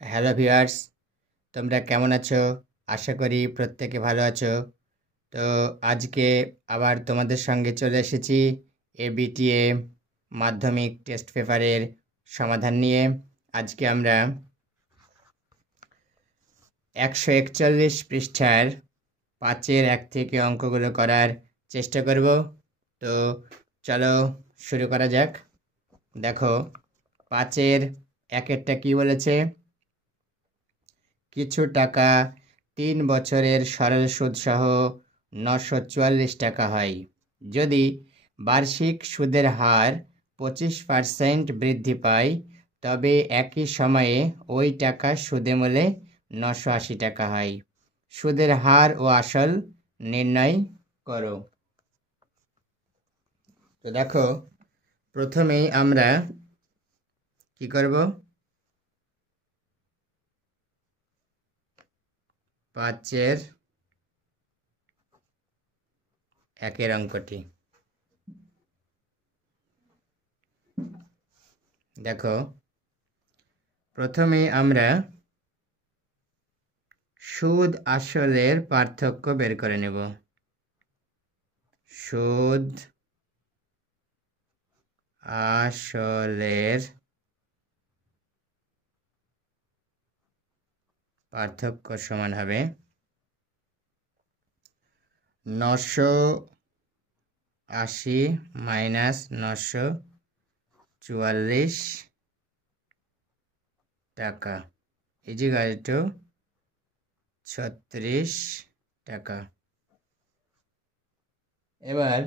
Hello viewers, তোমরা কেমন আছো? আশা করি প্রত্যেকে ভালো আছো। তো আজকে আবার তোমাদের সঙ্গে চলে এসেছি এবিটিএ মাধ্যমিক টেস্ট পেপারের সমাধান নিয়ে। আজকে আমরা 141 পৃষ্ঠার 5-এর 1 থেকে অঙ্কগুলো করার চেষ্টা করব। তো চলো শুরু করা যাক। দেখো 5-এর 1-এরটা কি বলেছে? কিছু টাকা 3 বছরের সরল সুদ সহ 944 টাকা হয় যদি বার্ষিক সুদের হার 25% বৃদ্ধি পায়, তবে একই সময়ে ওই টাকা সুদে মূলে 980 টাকা হয়। সুদের হার ও আসল নির্ণয় করো। তো দেখো প্রথমেই আমরা কি করব? 5-এর 1-এর অঙ্কটি দেখো, প্রথমে আমরা সুদ আসলের পার্থক্য বের করে নেব। সুদ আসলের পার্থক্য সমান হবে 980 মাইনাস 944 টাকা ইজিক্যাল টু 36 টাকা। এবার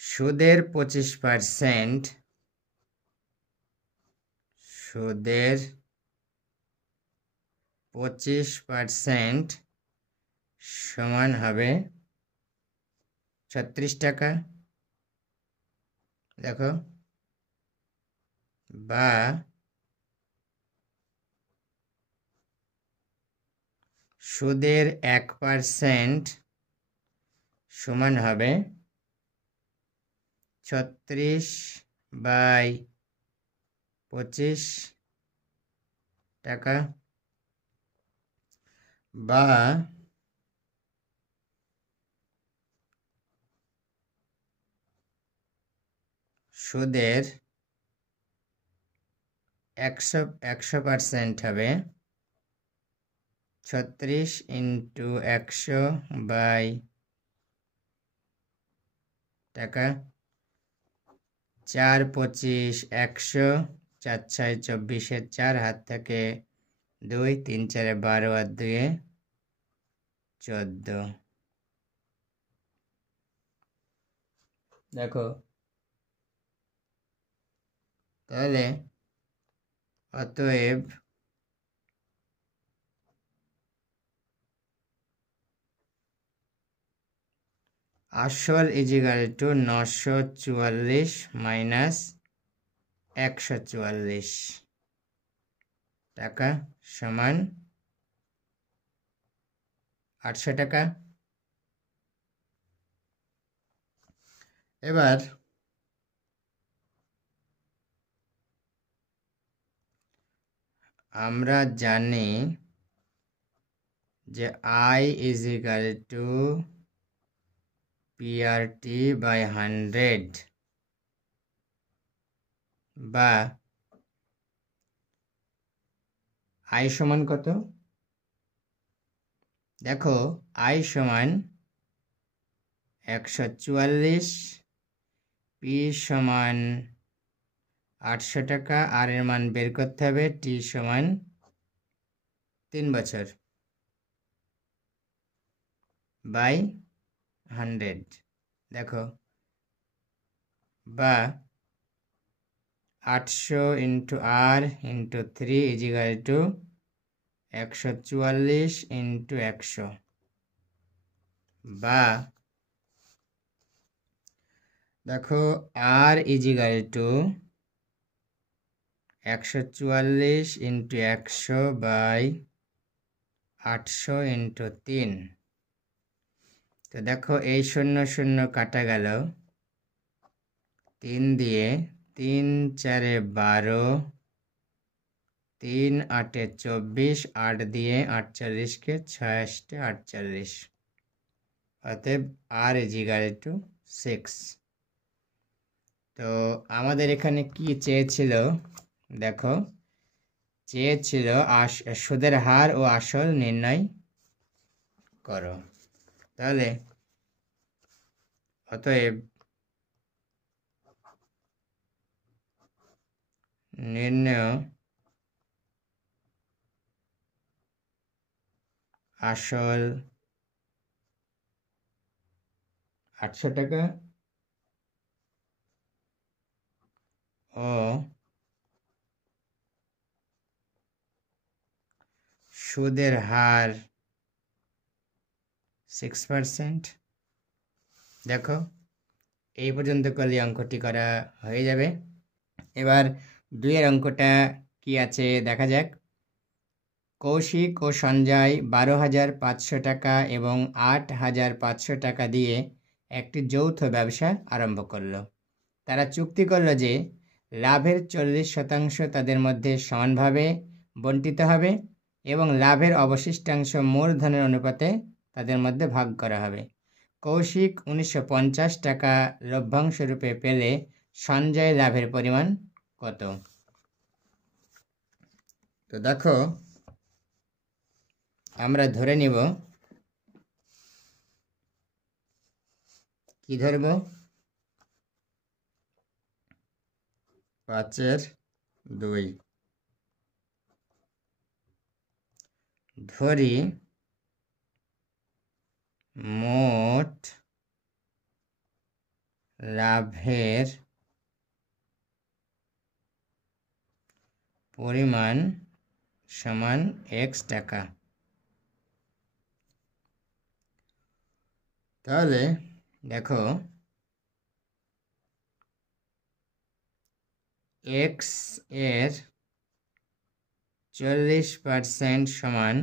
সুদের 25%, সুদের 25% সমান হবে 36 টাকা। দেখো, বা সুদের 1% সমান হবে 36/25 টাকা, বা সুদের 100% হবে 36 × 100/, টাকা। 4 25 100, 4 6 24, 4 হাত থেকে 2, 3 4 12 আর 2 14। দেখো তাহলে অতএব আসল ইজিক্যাল টু 944 মাইনাস 144 টাকা সমান 800 টাকা। এবার আমরা জানি যে I ইজিক্যাল টু PRT/100, বা I সমান কত? দেখো I সমান 144, P সমান 800 টাকা, আর এর মান বের করতে হবে। T সমান 3 বছর বাই 100। দেখো, বা 800 × R × 3 ইজিক্যাল টু 144 × 100, বা দেখো R ইজিক্যাল টু 144 × 100/800 × 3। তো দেখো এই 0 0 কাটা গেল, 3 দিয়ে 3 4 12, 3 8 24, 8 দিয়ে 48কে 6 48, অতএব r = 6। তো আমাদের এখানে কি চেয়েছিল দেখো, চেয়েছিল সুদের হার ও আসল নির্ণয় করো। তাহলে অতএব নির্ণয় আসল 800 টাকা ও সুদের হার 6%। দেখো এই পর্যন্ত করলে অঙ্কটি করা হয়ে যাবে। এবার 2 এর অঙ্কটা কি আছে দেখা যাক। কৌশিক ও সঞ্জয় 12,500 টাকা এবং 8,500 টাকা দিয়ে একটি যৌথ ব্যবসা আরম্ভ করলো। তারা চুক্তি করলো যে লাভের 40% তাদের মধ্যে সমানভাবে বণ্টিত হবে এবং লাভের অবশিষ্টাংশ মূলধনের অনুপাতে তাদের মধ্যে ভাগ করা হবে। কৌশিক 1950 টাকা লভ্যাংশ রূপে পেলে সঞ্জয় লাভের পরিমাণ কত? তো দেখো আমরা ধরে নিব, কি ধরব, 5/2 ধরি মোট লাভের পরিমাণ সমান x টাকা। তাহলে দেখো x এর 40% সমান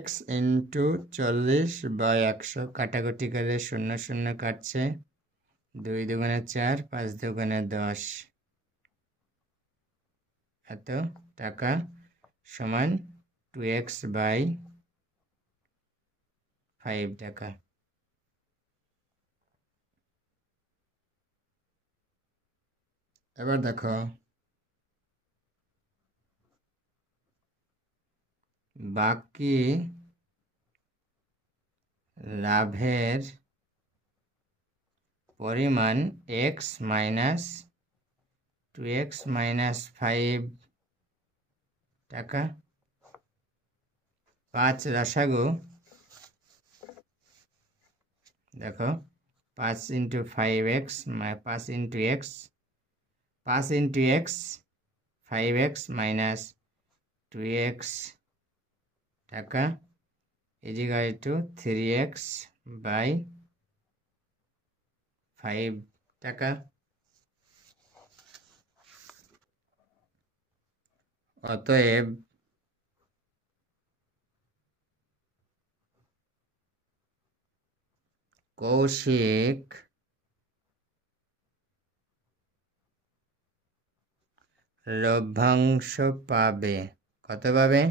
x ইন্টু 40/100, কাটাকুটি করে 0 0 কাটছে, 2 দুগুণে 4, 5 দুগুণে 10, এত টাকা সমান 2x/5 টাকা। এবার দেখো বাকি লাভের পরিমাণ x মাইনাস 2x-5 টাকা। 5 লসাগু, দেখো 5 into 5x, 5 into x, 5 into x 5x minus 2x টাকা = 3x/5 টাকা। অতএব কৌশিক লভ্যাংশ পাবে, কত পাবে?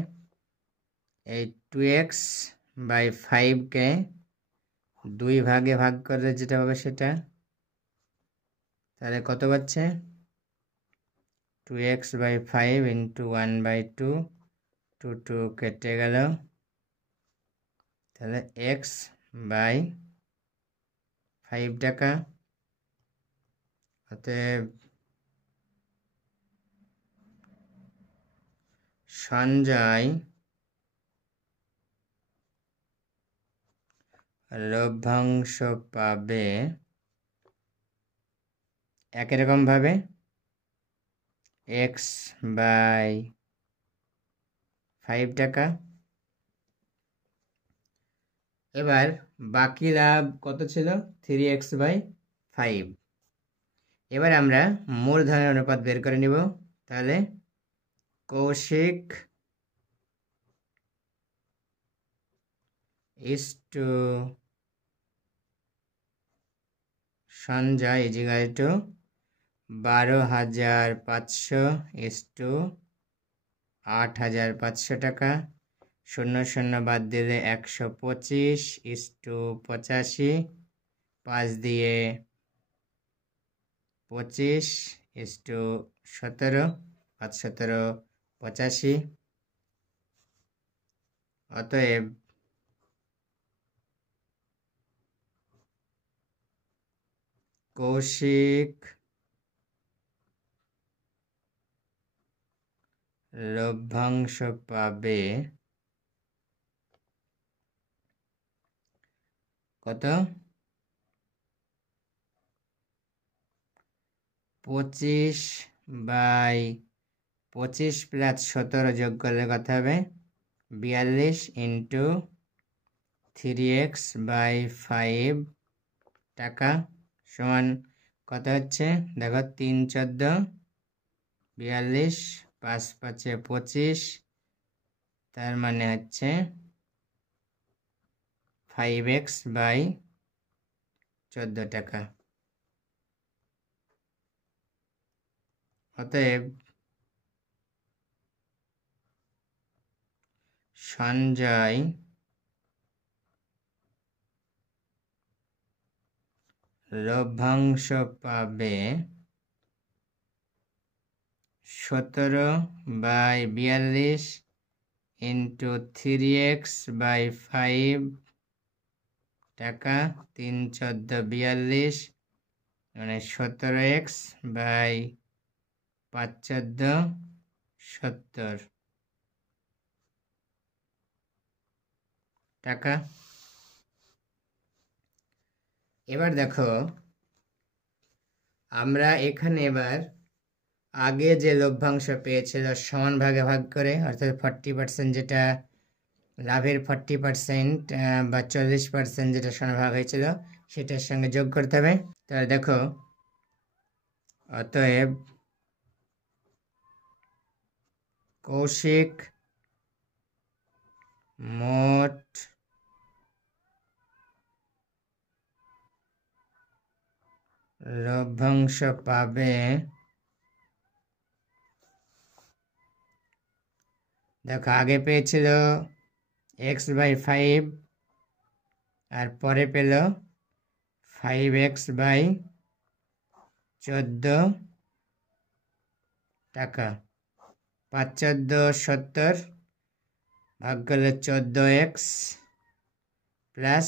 এই 2x/5কে 2 ভাগে ভাগ করলে যেটা হবে সেটা, তাহলে কত পাচ্ছে? 2x/5 ইন্টু 1/2, 2 2 কেটে গেল, তাহলে x/5 টাকা। অতএব সঞ্জয় লভ্যাংশ পাবে একই রকম ভাবে x/5 টাকা। এবার বাকি লাভ কত ছিল? 3x/5। এবার আমরা মূলধনের অনুপাত বের করে নিব। তাহলে Koushik is to Sanjay equal to 12,500 is to 8,500 টাকা। 0 বাদ দিলে 125 ইস টু 85, 5 দিয়ে 25 ইস টু 17, 5 17 85। অতএব কৌশিক লভ্যাংশ পাবে কত? 25/25 প্লাস 17 যোগ করলে কত হবে? 42 ইন্টু 3x/5 টাকা সমান কত হচ্ছে? দেখো 3 14 42, 5 5 25, তার মানে হচ্ছে 5x/14 টাকা। অতএব সঞ্জয় লভ্যাংশ পাবে 17/42 ইন্টু 3x/5 টাকা। 3 14 42 মানে 17x/5 14 70 টাকা। এবার দেখো আমরা এখানে এবার আগে যে লভ্যাংশ পেয়েছিল সমান ভাগে ভাগ করে, অর্থাৎ 40% যেটা লাভের 40% বা 40% যেটা সমান ভাগ হয়েছিল সেটার সঙ্গে যোগ করতে হবে। তাহলে দেখো অতএব কৌশিক মোট লভ্যাংশ পাবে, দেখো আগে পেয়েছিল x/5 আর পরে পেল 5x/14 টাকা। 5 14 70 ভাগ করলে 14x প্লাস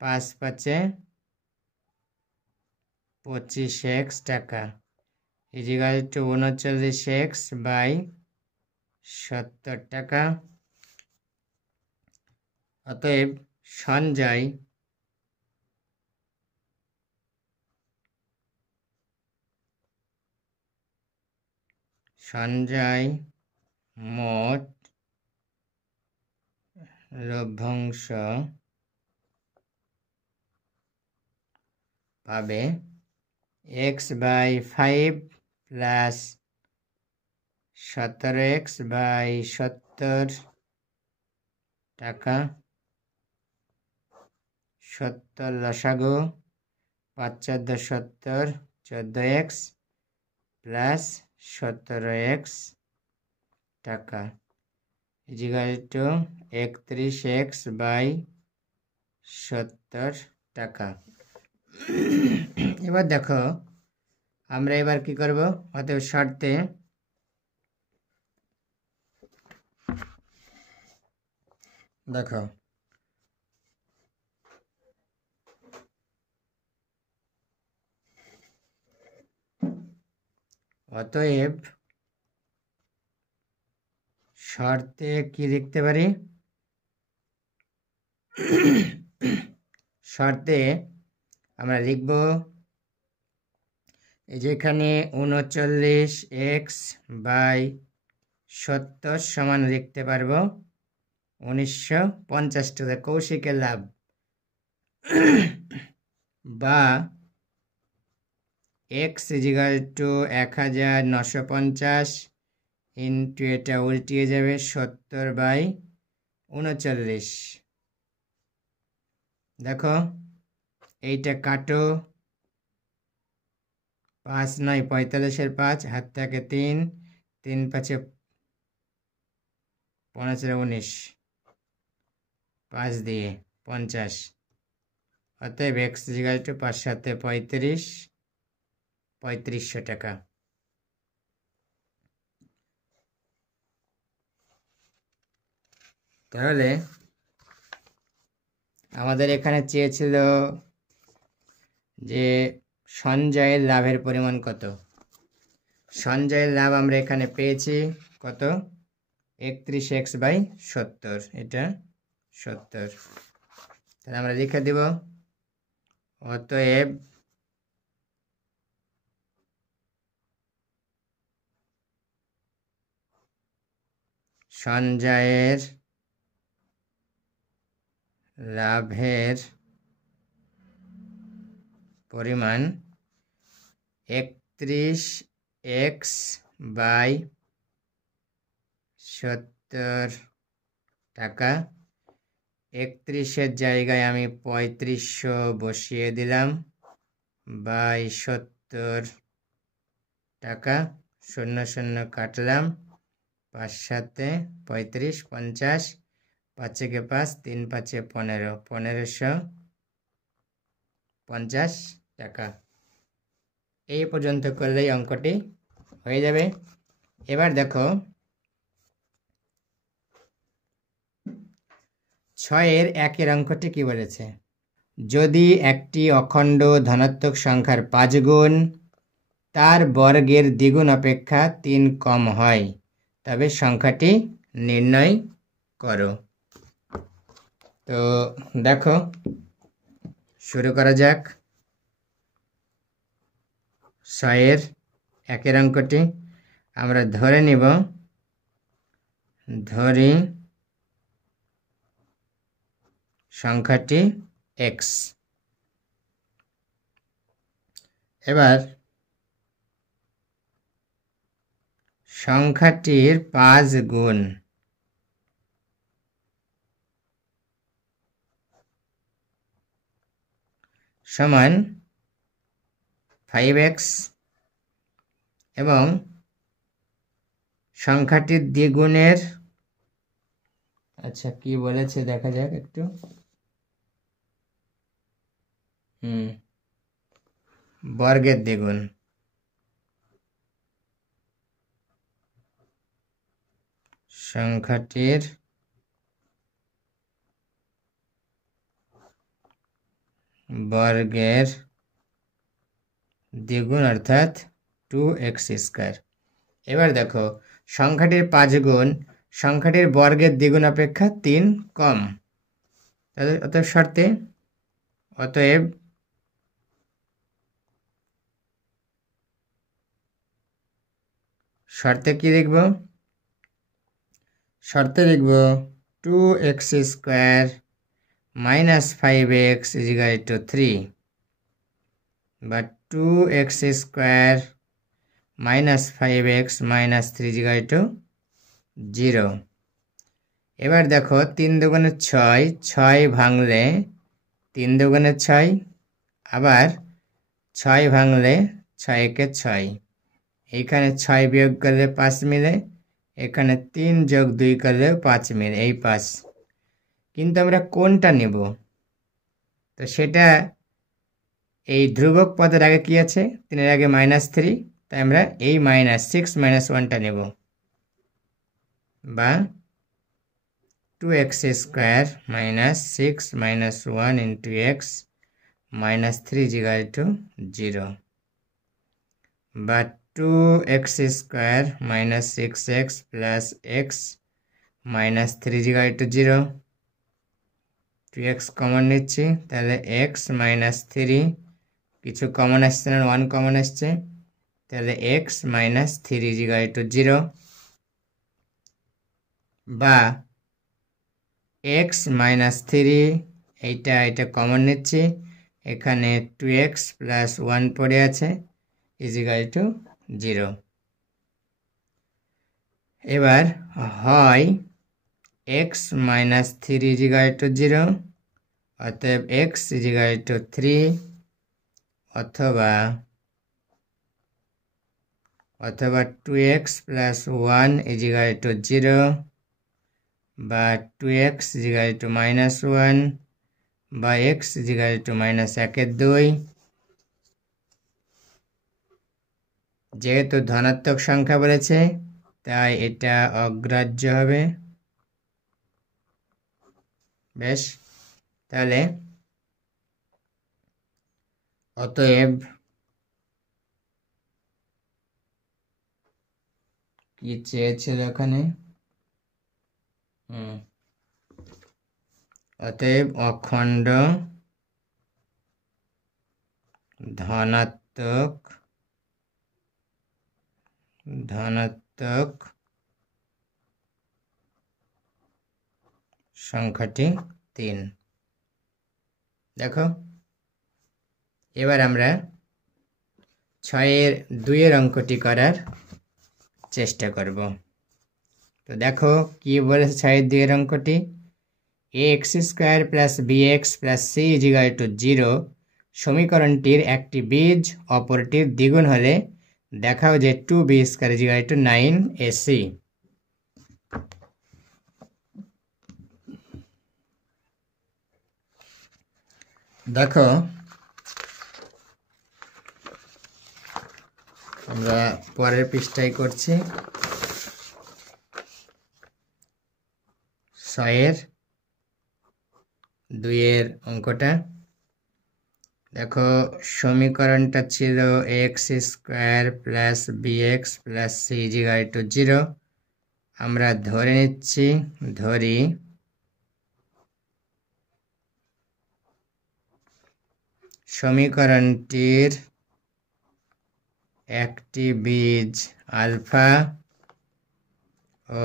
5 5 25x টাকা ইজিক্যাল টু 39x/70 টাকা। অতএব সঞ্জয় মোট লভ্যাংশ পাবে x/5 প্লাস 17x/70 টাকা। 70 লসাগু 5 14 70 14x প্লাস 17x টাকা ইজিক্যাল টু 31x/70 টাকা। এবার দেখো আমরা এবার কি করব? অতএব শর্তে দেখো অতএব শর্তে কি লিখতে পারি? শর্তে আমরা লিখব যেখানে 39x/70 সমান লিখতে পারবো 1950 টাকা কৌশিকের লাভ, বা x ইজিক্যাল টু 1950 ইন্টু এটা উল্টিয়ে যাবে 70/39। দেখো এইটা কাটো, 5 9 45-এর 5, হাত থাকে 3, 3 5 15 19, 5 দিয়ে 50। অতএব x ইকুয়াল টু 5 7 35, 3500 টাকা। তাহলে আমাদের এখানে চেয়েছিল যে সঞ্জয়ের লাভের পরিমাণ কত। সঞ্জয়ের লাভ আমরা এখানে পেয়েছি কত, 31x/70, এটা 70। তাহলে আমরা লিখে দেব অতএব সঞ্জয়ের লাভের পরিমাণ 31x/70 টাকা। 31-এর জায়গায় আমি 3500 বসিয়ে দিলাম, বাই 70 টাকা। 0 0 কাটলাম, 5 7 35, 50, 5 × 5, 3 5 15, 1550 টাকা। এই পর্যন্ত করলেই অঙ্কটি হয়ে যাবে। এবার দেখো 6-এর 1-এর অঙ্কটি কি বলেছে। যদি একটি অখণ্ড ধনাত্মক সংখ্যার 5 গুণ তার বর্গের দ্বিগুণ অপেক্ষা 3 কম হয় তবে সংখ্যাটি নির্ণয় করো। তো দেখো শুরু করা যাক। 6-এর 1-এর অঙ্কটি আমরা ধরে নিব, ধরি সংখ্যাটি x। এবার সংখ্যাটির 5 গুণ সমান 5x এবং সংখ্যাটির দ্বিগুণের, আচ্ছা কি বলেছে দেখা যাক একটু। বর্গের দ্বিগুণ, সংখ্যাটির বর্গের দ্বিগুণ অর্থাৎ 2x²। এবার দেখো সংখ্যাটির 5 গুণ সংখ্যাটির বর্গের দ্বিগুণ অপেক্ষা 3 কম। অতএব শর্তে, অতএব শর্তে কি লিখব, শর্তে লিখব 2x² - 5x = 3 বা 2x² - 5x - 3 = 0। এবার দেখো 3 দুগুণে 6, 6 ভাঙলে 3 দুগুণে 6, আবার 6 ভাঙলে 6 × 6, এইখানে 6 বিয়োগ করলে 5 মিলে, এখানে 3 + 2 করলে 5 মিলে, এই 5। কিন্তু আমরা কোনটা নেব, তো সেটা এই ধ্রুবক পদের আগে কি আছে, 3-এর আগে -3, তাই আমরা এই -6 - 1টা নেব, বা 2x² - 6 - 1 × x - 3 = 0, বা 2x² - 6x + x - 3 = 0। 2x common নিচ্ছি, তাহলে x - 3, কিছু কমন আসছে না, 1 কমন আসছে, তাহলে x - 3 = 0, বা x - 3, এইটা কমন নিচ্ছি, এখানে 2x + 1 পড়ে আছে = 0। এবার হয় x - 3 = 0, অতএব x = 3, অথবা অথবা 2x প্লাস 1 ইজিক্যাল টু 0 বা 2x ইজিক্যাল টু মাইনাস 1 বা x ইজিক্যাল টু মাইনাস 1/2। যেহেতু ধনাত্মক সংখ্যা বলেছে তাই এটা অগ্রাহ্য হবে। বেশ, তাহলে অতএব কি চেয়েছিল এখানে? অতএব অখণ্ড ধনাত্মক সংখ্যাটি 3। দেখো, এবার আমরা 6-এর 2-এর অঙ্কটি করার চেষ্টা করব। তো দেখো কি বলেছে 6-এর 2-এর অঙ্কটি, ax² plus bx plus c equal to 0 সমীকরণটির একটি বীজ অপরটির দ্বিগুণ হলে দেখাও যে 2b² ইজিক্যাল টু 9ac। দেখো, আমরা পরের পৃষ্ঠায় করছি 6-এর 2-এর অঙ্কটা। দেখো, সমীকরণটা ছিল ax² plus bx plus c equal to 0। আমরা ধরে নিচ্ছি, সমীকরণটির একটি বীজ আলফা ও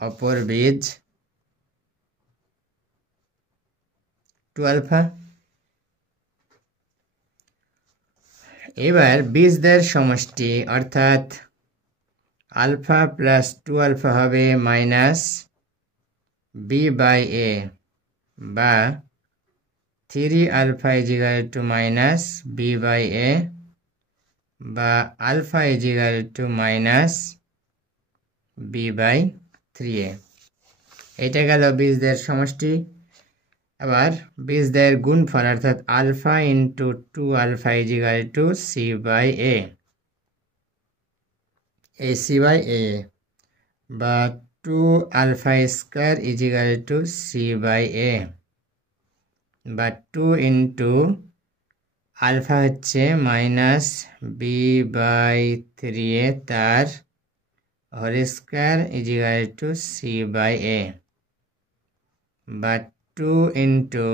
অপর বীজ 2α। এবার বীজদের সমষ্টি অর্থাৎ আলফা প্লাস 2α হবে মাইনাস b/a বা 3α ইজিক্যাল টু মাইনাস b/a বা alpha is equal two minus b/3a। এটা গেল বীজদের সমষ্টি। আবার বীজদের গুণফল অর্থাৎ alpha into 2α is equal two c/a, ac/a বা 2α² ইজিক্যাল টু c/a বা 2 ইন্টু আলফা হচ্ছে মাইনাস b/3a তার whole square is equal two c/a বা 2 into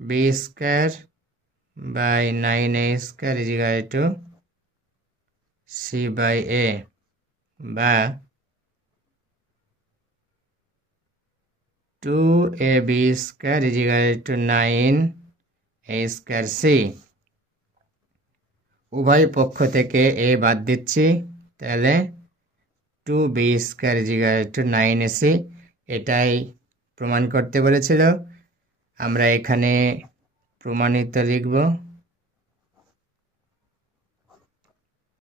b² by 9a² is equal two c/a বা 2ab² ইজিক্যাল টু 9a²c। উভয় পক্ষ থেকে a বাদ দিচ্ছি, তাহলে 2b² ইজিক্যাল টু 9ac। এটাই প্রমাণ করতে বলেছিল। আমরা এখানে প্রমাণিত লিখব।